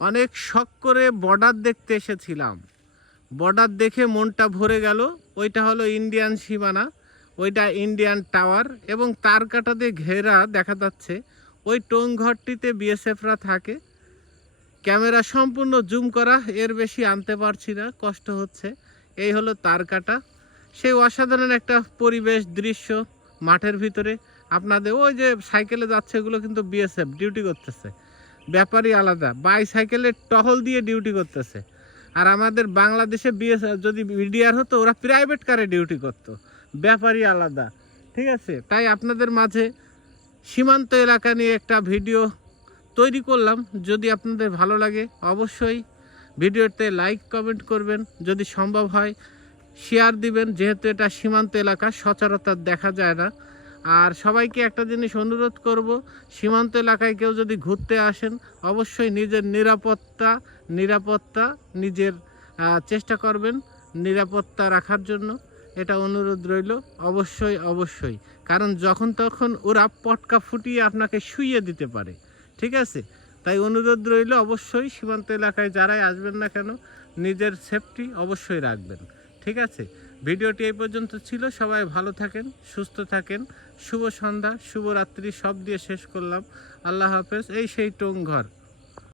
অনেক শখ করে বর্ডার দেখতে এসেছিলাম। বর্ডার দেখে মনটা ভরে গেল। ওইটা হলো ইন্ডিয়ান সীমানা, ওইটা ইন্ডিয়ান টাওয়ার এবং তার কাটা দিয়ে ঘেরা দেখা যাচ্ছে। ওই টোং ঘরটিতে বিএসএফরা থাকে। ক্যামেরা সম্পূর্ণ জুম করা, এর বেশি আনতে পারছি না, কষ্ট হচ্ছে। এই হলো তার কাটা, সেই অসাধারণ একটা পরিবেশ দৃশ্য মাঠের ভিতরে। আপনাদের ওই যে সাইকেলে যাচ্ছে এগুলো কিন্তু বিএসএফ ডিউটি করতেছে, ব্যাপারই আলাদা। বাইসাইকেলের টহল দিয়ে ডিউটি করতেছে। আর আমাদের বাংলাদেশে বিএসএফ যদি বিডিআর হতো, ওরা প্রাইভেট কারে ডিউটি করতো, ব্যাপারই আলাদা। ঠিক আছে, তাই আপনাদের মাঝে সীমান্ত এলাকা নিয়ে একটা ভিডিও তৈরি করলাম। যদি আপনাদের ভালো লাগে অবশ্যই ভিডিওতে লাইক কমেন্ট করবেন, যদি সম্ভব হয় শেয়ার দিবেন, যেহেতু এটা সীমান্ত এলাকা সচরাচর দেখা যায় না। আর সবাইকে একটা জিনিস অনুরোধ করব, সীমান্ত এলাকায় কেউ যদি ঘুরতে আসেন অবশ্যই নিজের নিরাপত্তা নিজের চেষ্টা করবেন নিরাপত্তা রাখার জন্য। এটা অনুরোধ রইল অবশ্যই অবশ্যই, কারণ যখন তখন ওরা পটকা ফুটিয়ে আপনাকে শুইয়ে দিতে পারে। ঠিক আছে, তাই অনুরোধ রইল অবশ্যই সীমান্ত এলাকায় যারাই আসবেন না কেন নিজের সেফটি অবশ্যই রাখবেন। ঠিক আছে, ভিডিওটি এই পর্যন্ত ছিল। সবাই ভালো থাকেন, সুস্থ থাকেন। শুভ সন্ধ্যা, শুভরাত্রি সব দিয়ে শেষ করলাম। আল্লাহ হাফেজ। এই সেই টোং ঘর।